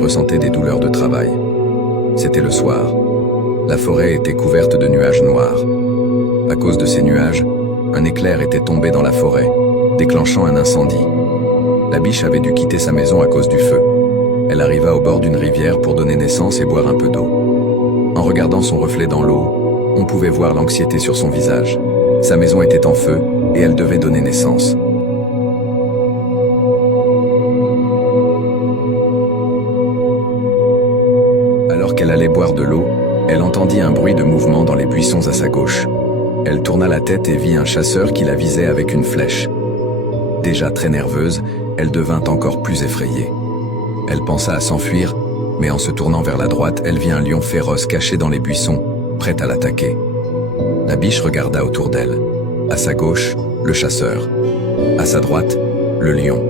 ressentait des douleurs de travail. C'était le soir. La forêt était couverte de nuages noirs. À cause de ces nuages, un éclair était tombé dans la forêt, déclenchant un incendie. La biche avait dû quitter sa maison à cause du feu. Elle arriva au bord d'une rivière pour donner naissance et boire un peu d'eau. En regardant son reflet dans l'eau, on pouvait voir l'anxiété sur son visage. Sa maison était en feu et elle devait donner naissance. Alors qu'elle allait boire de l'eau, elle entendit un bruit de mouvement dans les buissons à sa gauche. Elle tourna la tête et vit un chasseur qui la visait avec une flèche. Déjà très nerveuse, elle devint encore plus effrayée. Elle pensa à s'enfuir, mais en se tournant vers la droite, elle vit un lion féroce caché dans les buissons, prêt à l'attaquer. La biche regarda autour d'elle. À sa gauche, le chasseur. À sa droite, le lion.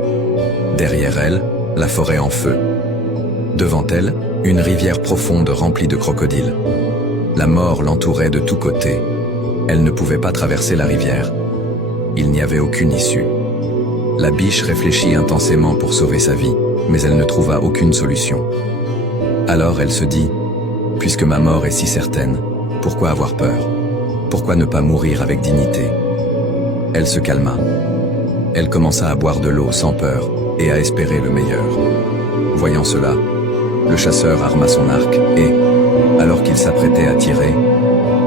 Derrière elle, la forêt en feu. Devant elle, une rivière profonde remplie de crocodiles. La mort l'entourait de tous côtés. Elle ne pouvait pas traverser la rivière. Il n'y avait aucune issue. La biche réfléchit intensément pour sauver sa vie, mais elle ne trouva aucune solution. Alors elle se dit, « Puisque ma mort est si certaine, pourquoi avoir peur? Pourquoi ne pas mourir avec dignité ?» Elle se calma. Elle commença à boire de l'eau sans peur et à espérer le meilleur. Voyant cela, le chasseur arma son arc et, alors qu'il s'apprêtait à tirer,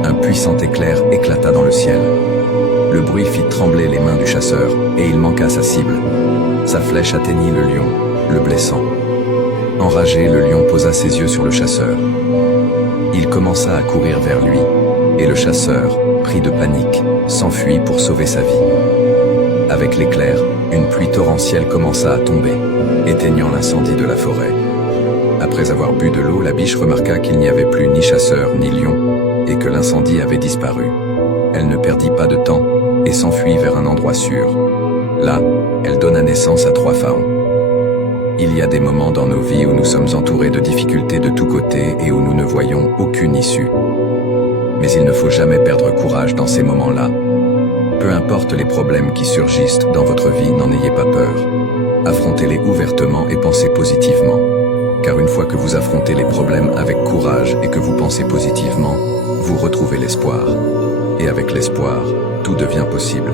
un puissant éclair éclata dans le ciel. Le bruit fit trembler les mains du chasseur et il manqua sa cible. Sa flèche atteignit le lion, le blessant. Enragé, le lion posa ses yeux sur le chasseur. Il commença à courir vers lui, et le chasseur, pris de panique, s'enfuit pour sauver sa vie. Avec l'éclair, une pluie torrentielle commença à tomber, éteignant l'incendie de la forêt. Après avoir bu de l'eau, la biche remarqua qu'il n'y avait plus ni chasseur ni lion, et que l'incendie avait disparu. Elle ne perdit pas de temps et s'enfuit vers un endroit sûr. Là, elle donna naissance à 3 faons. Il y a des moments dans nos vies où nous sommes entourés de difficultés de tous côtés et où nous ne voyons aucune issue. Mais il ne faut jamais perdre courage dans ces moments-là. Peu importe les problèmes qui surgissent dans votre vie, n'en ayez pas peur. Affrontez-les ouvertement et pensez positivement. Car une fois que vous affrontez les problèmes avec courage et que vous pensez positivement, vous retrouvez l'espoir. Et avec l'espoir, tout devient possible.